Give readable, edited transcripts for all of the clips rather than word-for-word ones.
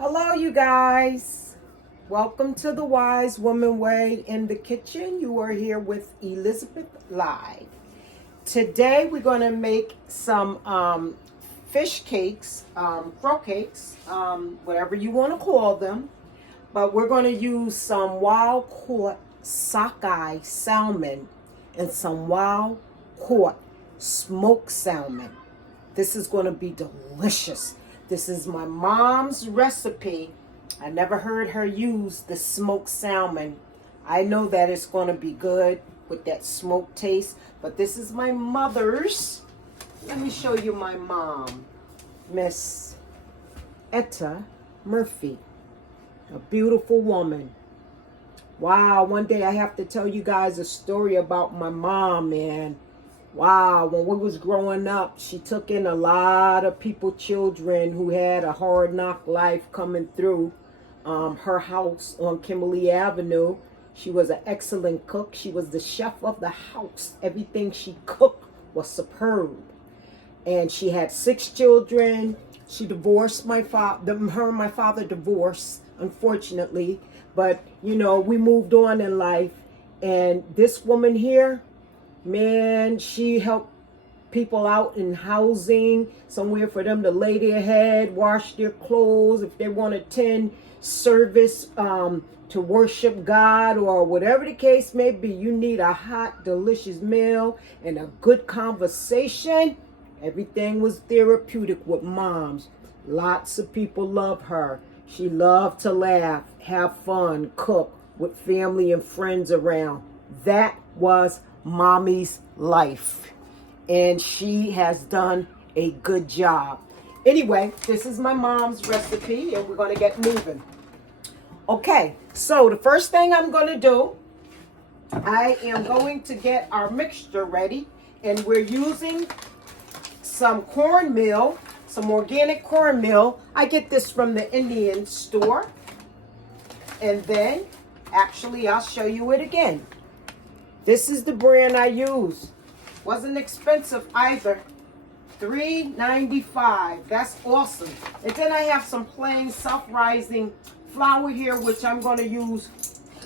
Hello, you guys. Welcome to the Wise Woman Way in the kitchen. You are here with Elizabeth Live. Today, we're going to make some fish cakes, croquettes, whatever you want to call them. But we're going to use some wild caught sockeye salmon and some wild caught smoked salmon. This is going to be delicious. This is my mom's recipe. I never heard her use the smoked salmon. I know that it's going to be good with that smoked taste, but this is my mother's. Let me show you my mom, Miss Etta Murphy, a beautiful woman. Wow, one day I have to tell you guys a story about my mom, man. Wow, when we was growing up, she took in a lot of children who had a hard knock life coming through her house on Kimberly Avenue. She was an excellent cook. She was the chef of the house. Everything she cooked was superb. And she had 6 children. She divorced my father. Her and my father divorced, unfortunately. But, you know, we moved on in life. And this woman here, man, she helped people out in housing, somewhere for them to lay their head, wash their clothes, if they want to attend service to worship God or whatever the case may be. You need a hot, delicious meal and a good conversation. Everything was therapeutic with moms. Lots of people love her. She loved to laugh, have fun, cook with family and friends around. That was Mommy's life, and she has done a good job. Anyway, this is my mom's recipe, and we're going to get moving. Okay, so the first thing I'm going to do, I am going to get our mixture ready, and we're using some cornmeal, some organic cornmeal. I get this from the Indian store, and then actually I'll show you it again. This is the brand I use. Wasn't expensive either. $3.95. That's awesome. And then I have some plain self-rising flour here, which I'm going to use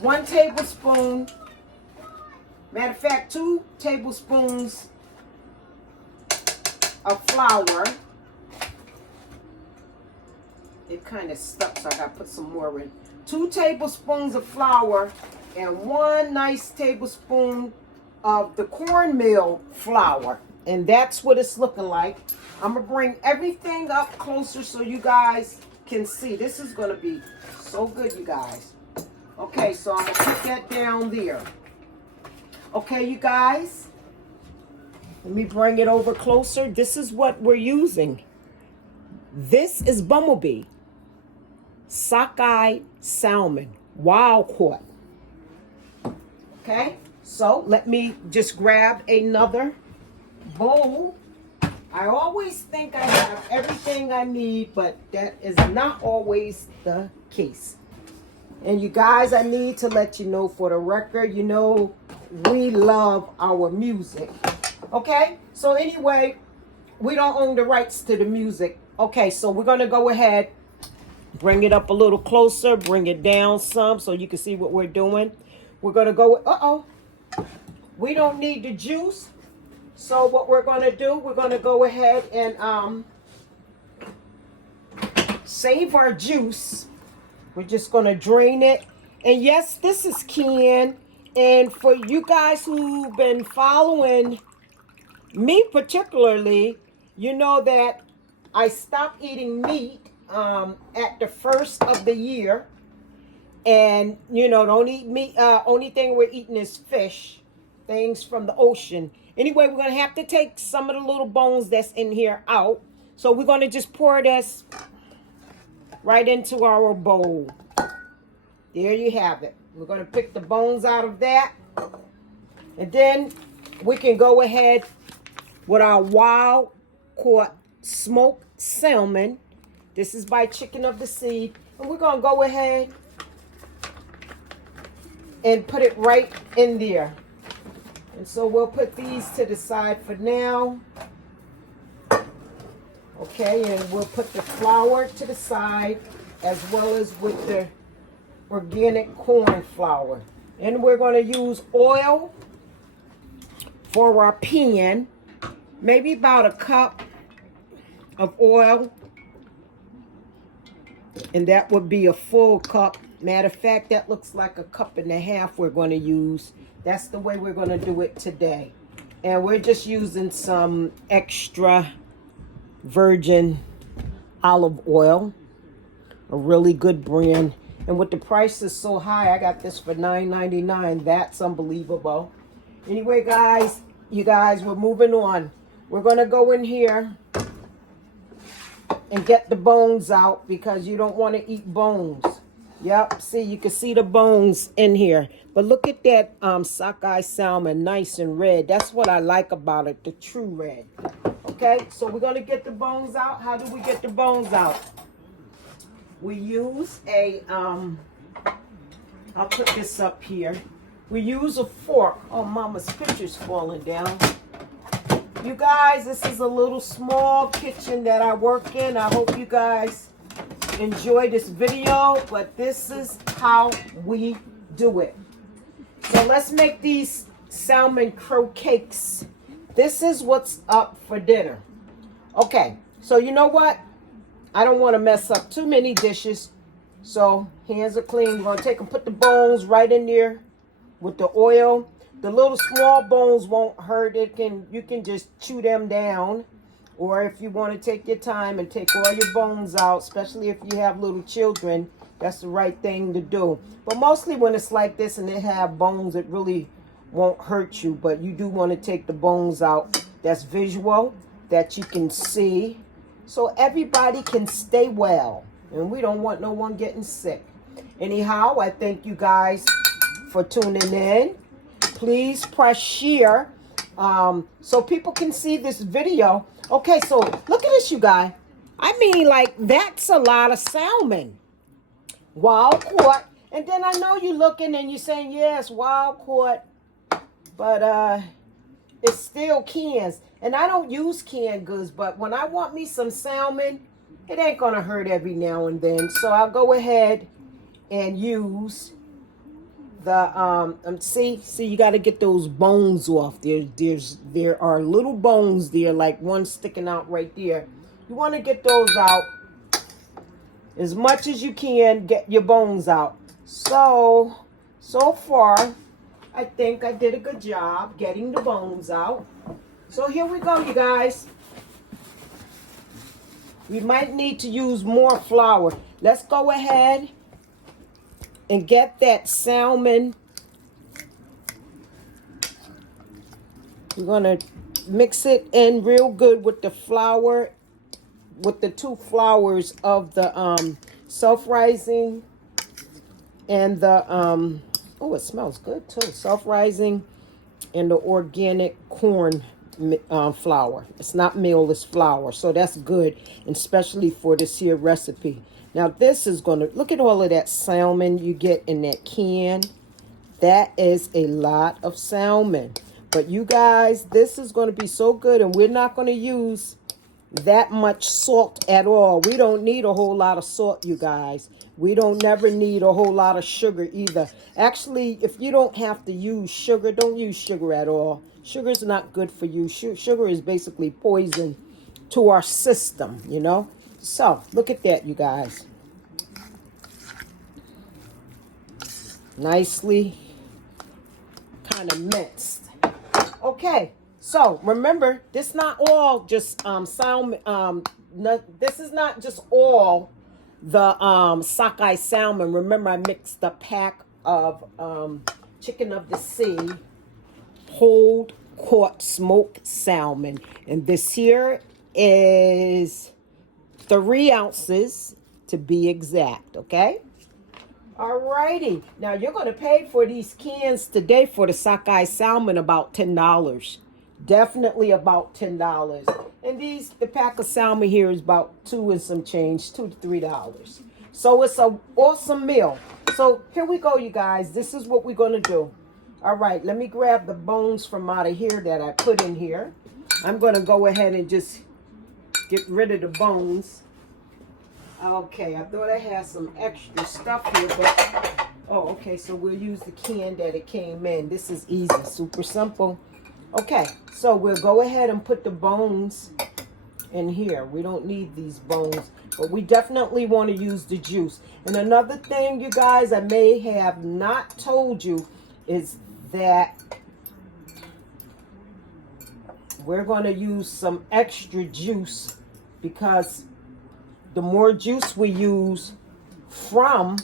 1 tablespoon. Matter of fact, 2 tablespoons of flour. It kind of stuck, so I got to put some more in. 2 tablespoons of flour and 1 nice tablespoon of the cornmeal flour. And that's what it's looking like. I'm going to bring everything up closer so you guys can see. This is going to be so good, you guys. Okay, so I'm going to put that down there. Okay, you guys. Let me bring it over closer. This is what we're using. This is bumblebee. Sockeye salmon. Wild caught. Okay, so let me just grab another bowl. I always think I have everything I need, but that is not always the case. And you guys, I need to let you know for the record, you know, we love our music. Okay, so anyway, we don't own the rights to the music. Okay, so we're going to go ahead, bring it up a little closer, bring it down some so you can see what we're doing. We're going to go with, we don't need the juice. So what we're going to do, we're going to go ahead and save our juice. We're just going to drain it. And yes, this is canned. And for you guys who've been following me particularly, you know that I stopped eating meat at the first of the year. And, you know, don't eat meat. Only thing we're eating is fish, things from the ocean. Anyway, we're going to have to take some of the little bones that's in here out. So we're going to just pour this right into our bowl. There you have it. We're going to pick the bones out of that. And then we can go ahead with our wild caught smoked salmon. This is by Chicken of the Sea. And we're going to go ahead and put it right in there. And so we'll put these to the side for now. Okay, and we'll put the flour to the side. as well as with the organic corn flour. And we're going to use oil for our pan, maybe about a cup of oil, and that would be a full cup. Matter of fact, that looks like a cup and a half we're going to use. That's the way we're going to do it today. And we're just using some extra virgin olive oil, a really good brand. And with the prices so high, I got this for $9.99. That's unbelievable. Anyway, guys, you guys, we're moving on. We're going to go in here and get the bones out because you don't want to eat bones. Yep, see, you can see the bones in here. But look at that sockeye salmon, nice and red. That's what I like about it, the true red. Okay, so we're going to get the bones out. How do we get the bones out? We use a, I'll put this up here. We use a fork. Oh, Mama's picture's falling down. You guys, this is a little small kitchen that I work in. I hope you guys enjoy this video, but this is how we do it. So let's make these salmon croquettes. This is what's up for dinner. Okay, so you know what? I don't want to mess up too many dishes, so hands are clean. We're going to take and put the bones right in there with the oil. The little small bones won't hurt. You can just chew them down. Or if you want to take your time and take all your bones out, especially if you have little children, that's the right thing to do. But mostly when it's like this and they have bones, it really won't hurt you. But you do want to take the bones out. That's visual, that you can see. So everybody can stay well. And we don't want no one getting sick. Anyhow, I thank you guys for tuning in. Please press share so people can see this video. Okay, so look at this, you guys. I mean, like, that's a lot of salmon. Wild caught. And then I know you're looking and you're saying, yes, wild caught. But it's still cans. And I don't use canned goods. But when I want me some salmon, it ain't going to hurt every now and then. So I'll go ahead and use the see you got to get those bones off. There are little bones there, like one sticking out right there. You want to get those out as much as you can. Get your bones out. So far I think I did a good job getting the bones out. So here we go, you guys. We might need to use more flour. Let's go ahead and get that salmon. We're going to mix it in real good with the flour, with the two flours of the self-rising and the, oh, it smells good too. Self-rising and the organic corn flour. It's not meal, it's flour. So that's good, and especially for this here recipe. Now this is going to, look at all of that salmon you get in that can. That is a lot of salmon. But you guys, this is going to be so good, and we're not going to use that much salt at all. We don't need a whole lot of salt, you guys. We don't never need a whole lot of sugar either. Actually, if you don't have to use sugar, don't use sugar at all. Sugar is not good for you. Sugar is basically poison to our system, you know. So, look at that, you guys. Nicely kind of minced. Okay, so remember, this is not all just salmon. This is not just all the sockeye salmon. Remember, I mixed a pack of chicken of the sea, whole caught smoked salmon. And this here is 3 ounces to be exact, okay? Alrighty. Now, you're going to pay for these cans today for the sockeye salmon about $10. Definitely about $10. And the pack of salmon here is about $2 and some change, $2 to $3. So it's an awesome meal. So here we go, you guys. This is what we're going to do. All right, let me grab the bones from out of here that I put in here. I'm going to go ahead and just get rid of the bones. Okay, I thought I had some extra stuff here, but oh, okay, so we'll use the can that it came in. This is easy, super simple. Okay, so we'll go ahead and put the bones in here. We don't need these bones, but we definitely want to use the juice. And another thing, you guys, I may have not told you is that we're going to use some extra juice, because the more juice we use from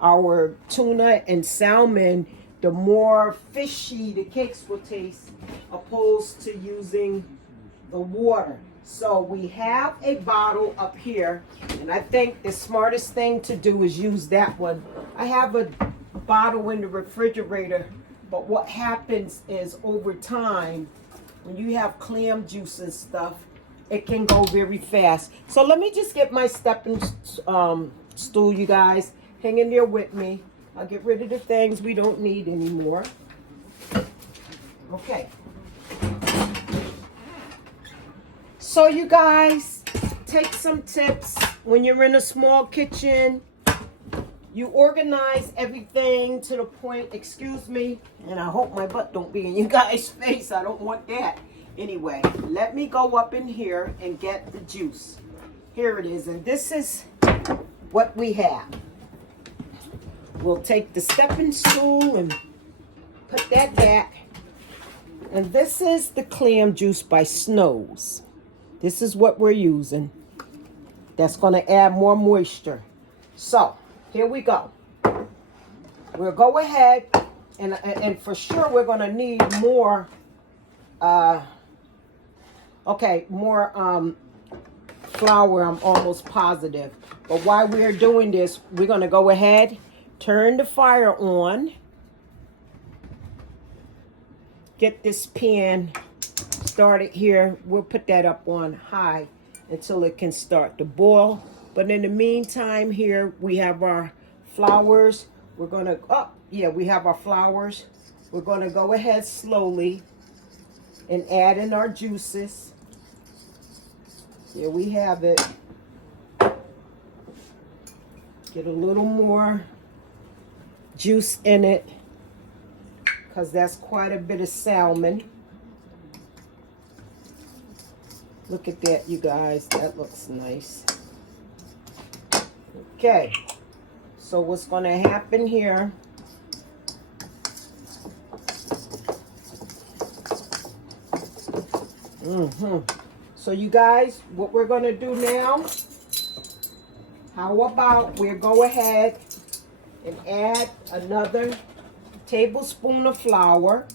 our tuna and salmon, the more fishy the cakes will taste, opposed to using the water. So we have a bottle up here, and I think the smartest thing to do is use that one. I have a bottle in the refrigerator, but what happens is over time, when you have clam juice and stuff, it can go very fast. So let me just get my stepping stool, you guys. Hang in there with me. I'll get rid of the things we don't need anymore. Okay. So you guys, take some tips. When you're in a small kitchen, you organize everything to the point, excuse me, and I hope my butt don't be in you guys' face. I don't want that. Anyway, let me go up in here and get the juice. Here it is, and this is what we have. We'll take the stepping stool and put that back. And this is the clam juice by Snow's. This is what we're using. That's going to add more moisture. So, here we go. We'll go ahead, and for sure we're going to need more, more flour, I'm almost positive. But while we're doing this, we're going to go ahead, turn the fire on, get this pan started here. We'll put that up on high until it can start to boil. But in the meantime, here we have our flours. We're going to, we have our flours. We're going to go ahead slowly and add in our juices. Here we have it. Get a little more juice in it, because that's quite a bit of salmon. Look at that, you guys. That looks nice. Okay. So what's going to happen here, so you guys, what we're going to do now, how about we go ahead and add another tablespoon of flour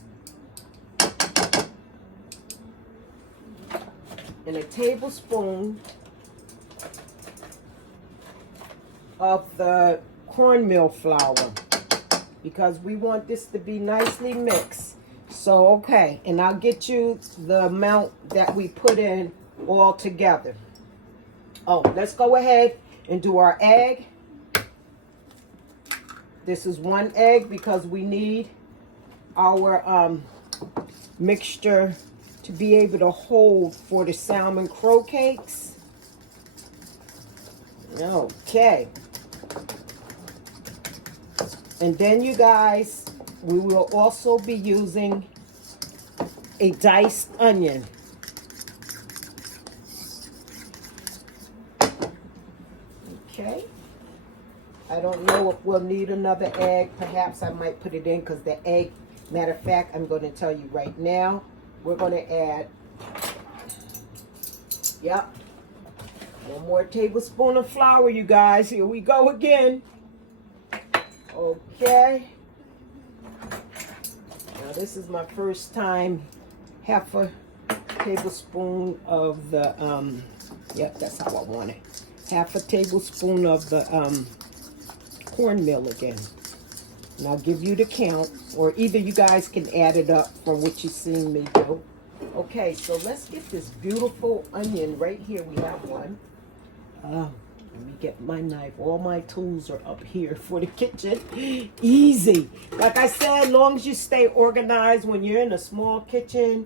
and a tablespoon of the cornmeal flour, because we want this to be nicely mixed. So, okay, and I'll get you the amount that we put in all together. Oh, let's go ahead and do our egg. This is 1 egg, because we need our mixture to be able to hold for the salmon croquettes. Okay. And then, you guys, we will also be using a diced onion. Okay. I don't know if we'll need another egg. Perhaps I might put it in, because the egg, matter of fact, I'm going to tell you right now, we're going to add, 1 more tablespoon of flour, you guys. Here we go again. Okay. Now, this is my first time. Half a tablespoon of the, that's how I want it. Half a tablespoon of the cornmeal again. And I'll give you the count, or either you guys can add it up from what you've seen me do. Okay, so let's get this beautiful onion right here. We have one. Let me get my knife. All my tools are up here for the kitchen. Easy. Like I said, as long as you stay organized when you're in a small kitchen,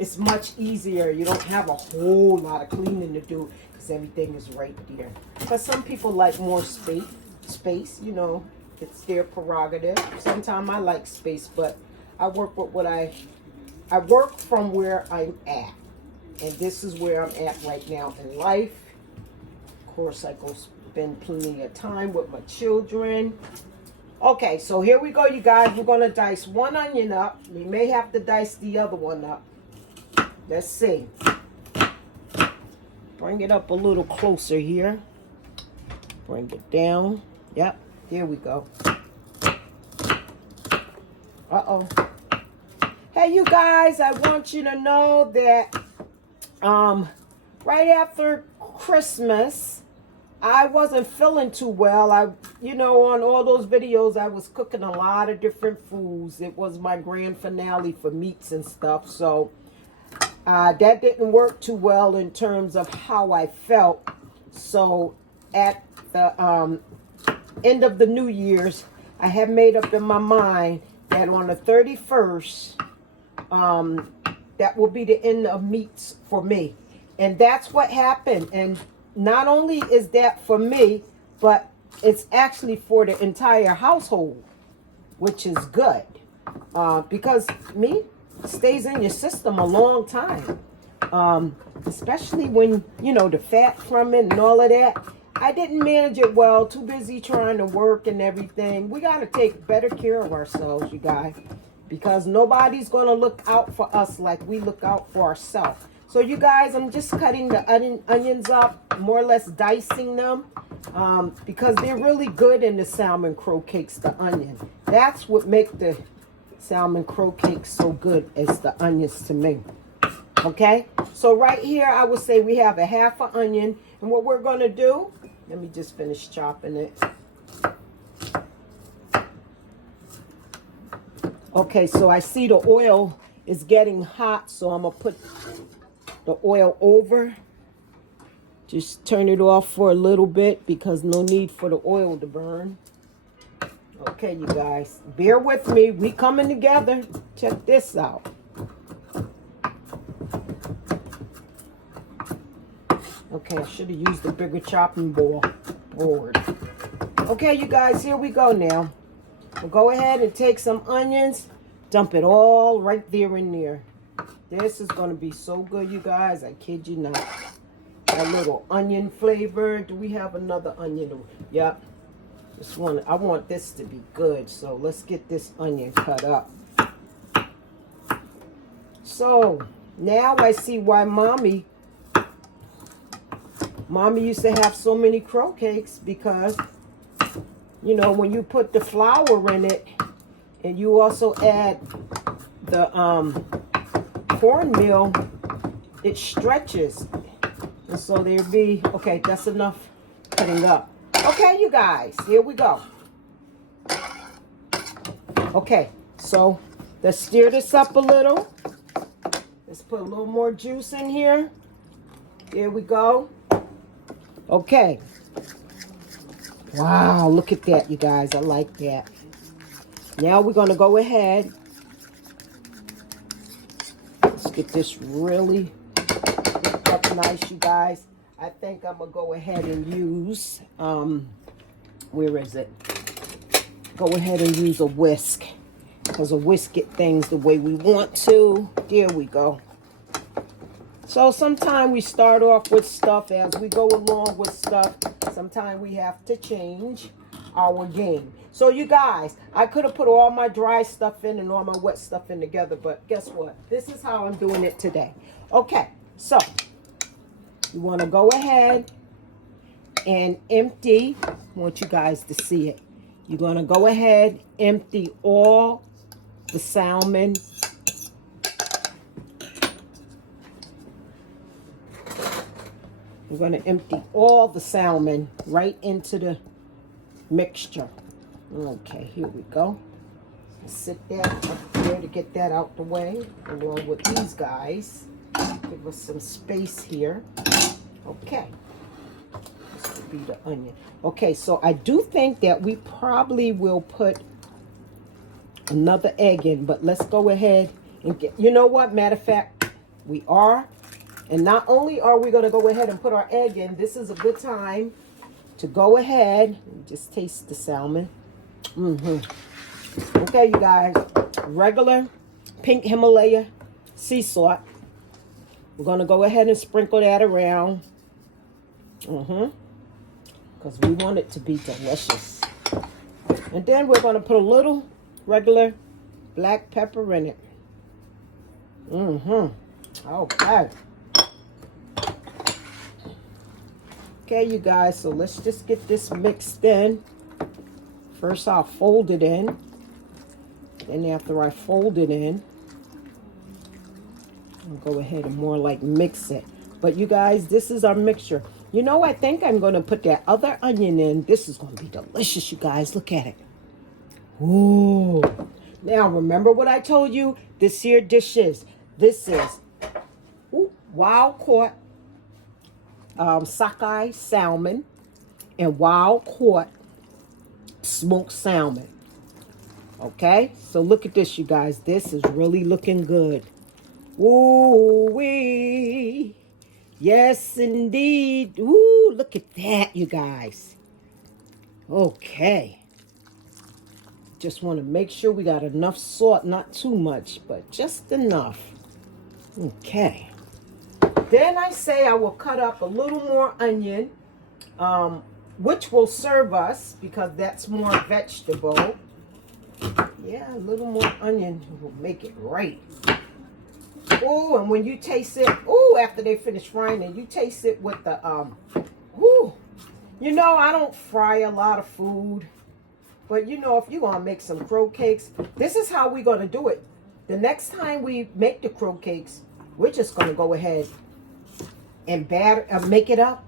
it's much easier. You don't have a whole lot of cleaning to do. because everything is right there. But some people like more space, you know, it's their prerogative. Sometimes I like space, but I work with what I work from where I'm at. And this is where I'm at right now in life. Of course, I go spend plenty of time with my children. Okay, so here we go, you guys. We're going to dice one onion up. We may have to dice the other one up. Let's see. Bring it up a little closer here. Bring it down. Yep, there we go. Uh-oh. Hey, you guys, I want you to know that right after Christmas, I wasn't feeling too well. You know, on all those videos, I was cooking a lot of different foods. It was my grand finale for meats and stuff. So that didn't work too well in terms of how I felt. So at the end of the New Year's, I had made up in my mind that on the 31st, that will be the end of meats for me. And that's what happened. And not only is that for me, but it's actually for the entire household, which is good. Because meat stays in your system a long time. Especially when, you know, the fat from it and all of that. I didn't manage it well, too busy trying to work and everything. We got to take better care of ourselves, you guys. Because nobody's going to look out for us like we look out for ourselves. So you guys, I'm just cutting the onions up, more or less dicing them, because they're really good in the salmon croquettes, the onion. That's what makes the salmon croquettes so good, is the onions to me. Okay? So right here, I would say we have a half an onion. And what we're going to do, let me just finish chopping it. Okay, so I see the oil is getting hot, so I'm going to put the oil over. Just turn it off for a little bit because no need for the oil to burn. Okay, you guys, bear with me. We coming together. Check this out. Okay, I should have used the bigger chopping board. Okay, you guys, here we go now. We'll go ahead and take some onions, dump it all right there in there. This is going to be so good, you guys. I kid you not. A little onion flavor. Do we have another onion? Yep. I want this to be good. So let's get this onion cut up. So now I see why Mommy used to have so many croquettes, because, you know, when you put the flour in it and you also add the cornmeal, it stretches. And so there'd be, okay, that's enough cutting up. Okay, you guys, here we go. Okay, so let's stir this up a little. Let's put a little more juice in here. There we go. Okay. Wow, look at that, you guys. I like that. Now we're going to go ahead. Let's get this really up nice, you guys. I think I'm going to go ahead and use, where is it? Go ahead and use a whisk. Because a whisk get things the way we want to. There we go. So sometimes we start off with stuff as we go along with stuff. Sometimes we have to change our game. So you guys, I could have put all my dry stuff in and all my wet stuff in together, but guess what? This is how I'm doing it today. Okay, so you want to go ahead and empty. I want you guys to see it. You're going to go ahead, empty all the salmon. We're going to empty all the salmon right into the mixture. Okay, here we go. Sit that up there to get that out the way, along with these guys. Give us some space here. Okay. This will be the onion. Okay, so I do think that we probably will put another egg in, but let's go ahead and get, you know what? Matter of fact, we are. And not only are we going to go ahead and put our egg in, this is a good time to go ahead and just taste the salmon. Okay, you guys, regular pink Himalaya sea salt. We're going to go ahead and sprinkle that around. Because we want it to be delicious. And then we're going to put a little regular black pepper in it. Okay. Okay, you guys, so let's just get this mixed in. First, I'll fold it in. Then after I fold it in, I'll go ahead and more like mix it. But you guys, this is our mixture. You know, I think I'm going to put that other onion in. This is going to be delicious, you guys. Look at it. Ooh. Now, remember what I told you? This here dish is. This is wild caught sockeye salmon and wild caught smoked salmon. Okay? So look at this, you guys. This is really looking good. Ooh-wee. Yes, indeed. Ooh, look at that, you guys. Okay. Just want to make sure we got enough salt. Not too much, but just enough. Okay. Then I say I will cut up a little more onion, which will serve us because that's more vegetable. Yeah, a little more onion will make it right. Oh, and when you taste it, after they finish frying it, you taste it with the, you know, I don't fry a lot of food, but you know, if you're going to make some croquettes, this is how we're going to do it. The next time we make the croquettes, we're just going to go ahead and make it up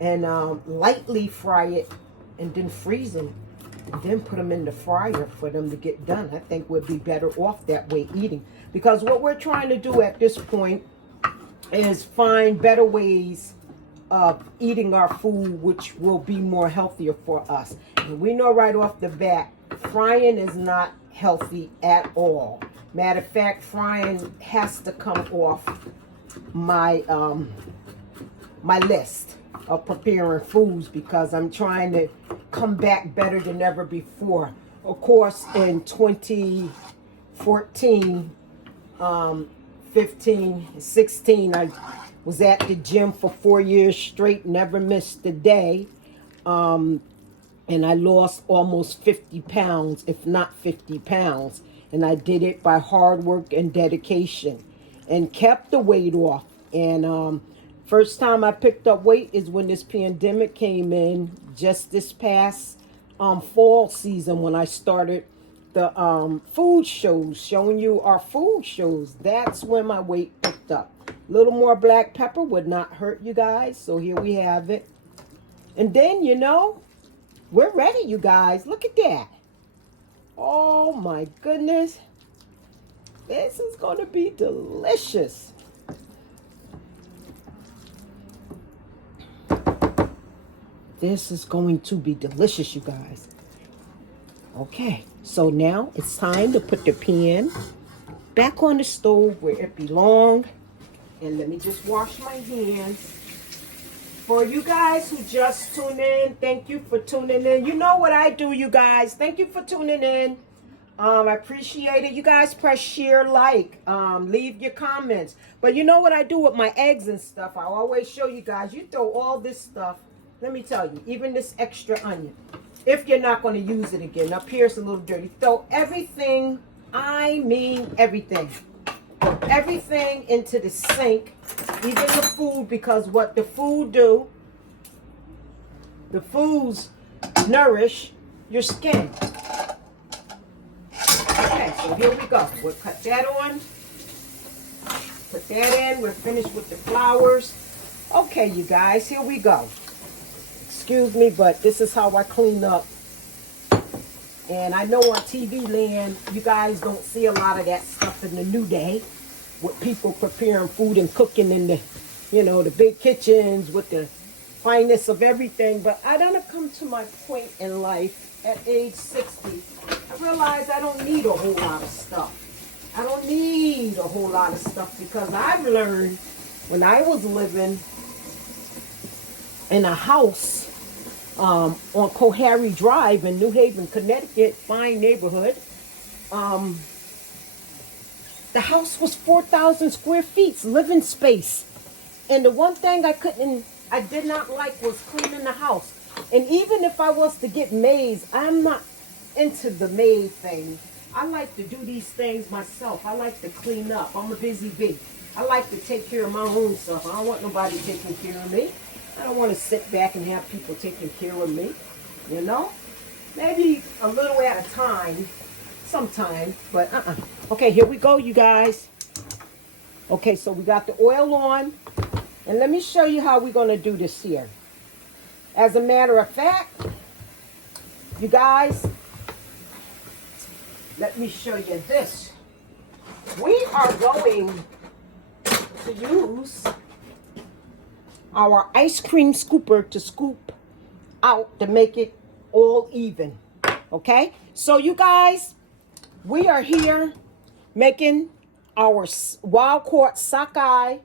and lightly fry it and then freeze them and then put them in the fryer for them to get done. I think we'd be better off that way eating. Because what we're trying to do at this point is find better ways of eating our food, which will be more healthier for us. And we know right off the bat, frying is not healthy at all. Matter of fact, frying has to come off my my list of preparing foods because I'm trying to come back better than ever before. Of course, in 2014, 15, 16, I was at the gym for 4 years straight, never missed a day. And I lost almost 50 pounds, if not 50 pounds. And I did it by hard work and dedication and kept the weight off. And first time I picked up weight is when this pandemic came in, just this past fall season when I started the food shows, showing you our food shows. That's when my weight picked up. A little more black pepper would not hurt, you guys. So here we have it. And then, you know, we're ready, you guys. Look at that. Oh, my goodness. This is going to be delicious. This is going to be delicious, you guys. Okay, so now it's time to put the pan back on the stove where it belongs. And let me just wash my hands. For you guys who just tune in, thank you for tuning in. You know what I do, you guys. Thank you for tuning in. I appreciate it. You guys press share, like, leave your comments. But you know what I do with my eggs and stuff? I always show you guys. You throw all this stuff. Let me tell you, even this extra onion, if you're not going to use it again. Up here it's a little dirty. Throw everything, I mean everything. Throw everything into the sink, even the food, because what the food do, the foods nourish your skin. Okay, so here we go. We'll cut that on. Put that in. We're finished with the flowers. Okay, you guys, here we go. Excuse me, but this is how I clean up. And I know on TV land, you guys don't see a lot of that stuff in the new day with people preparing food and cooking in the, you know, the big kitchens with the finest of everything. But I done come to my point in life at age 60. I realize I don't need a whole lot of stuff. I don't need a whole lot of stuff because I've learned when I was living in a house on Cohary Drive in New Haven, Connecticut, fine neighborhood. The house was 4,000 square feet, living space. And the one thing I did not like was cleaning the house. And even if I was to get maids, I'm not into the maid thing. I like to do these things myself. I like to clean up. I'm a busy bee. I like to take care of my own stuff. I don't want nobody taking care of me. I don't want to sit back and have people taking care of me, you know? Maybe a little at a time, sometime, but Okay, here we go, you guys. Okay, so we got the oil on, and let me show you how we're going to do this here. As a matter of fact, you guys, let me show you this. We are going to use our ice cream scooper to scoop out to make it all even. Okay, so you guys, we are here making our wild caught sockeye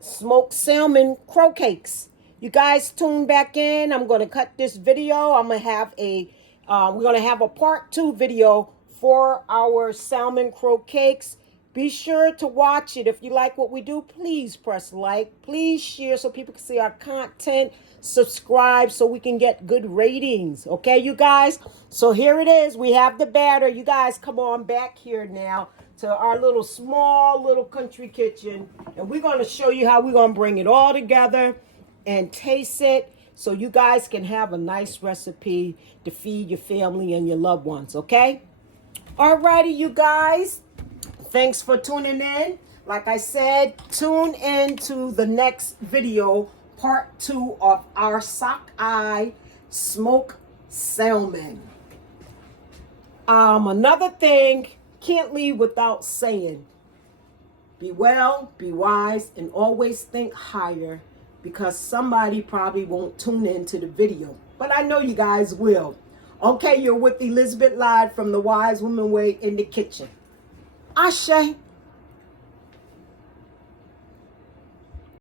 smoked salmon croquettes. You guys tune back in. I'm going to cut this video. I'm going to have we're going to have a part 2 video for our salmon croquettes. Be sure to watch it. If you like what we do, please press like. Please share so people can see our content. Subscribe so we can get good ratings. Okay, you guys? So here it is. We have the batter. You guys come on back here now to our small little country kitchen. And we're going to show you how we're going to bring it all together and taste it so you guys can have a nice recipe to feed your family and your loved ones. Okay? Alrighty, you guys. Thanks for tuning in. Like I said, tune in to the next video, part 2 of our sockeye smoked salmon. Another thing, can't leave without saying, be well, be wise, and always think higher, because somebody probably won't tune into the video. But I know you guys will. Okay, you're with Elizabeth Live from the Wise Woman Way in the kitchen. Ashe.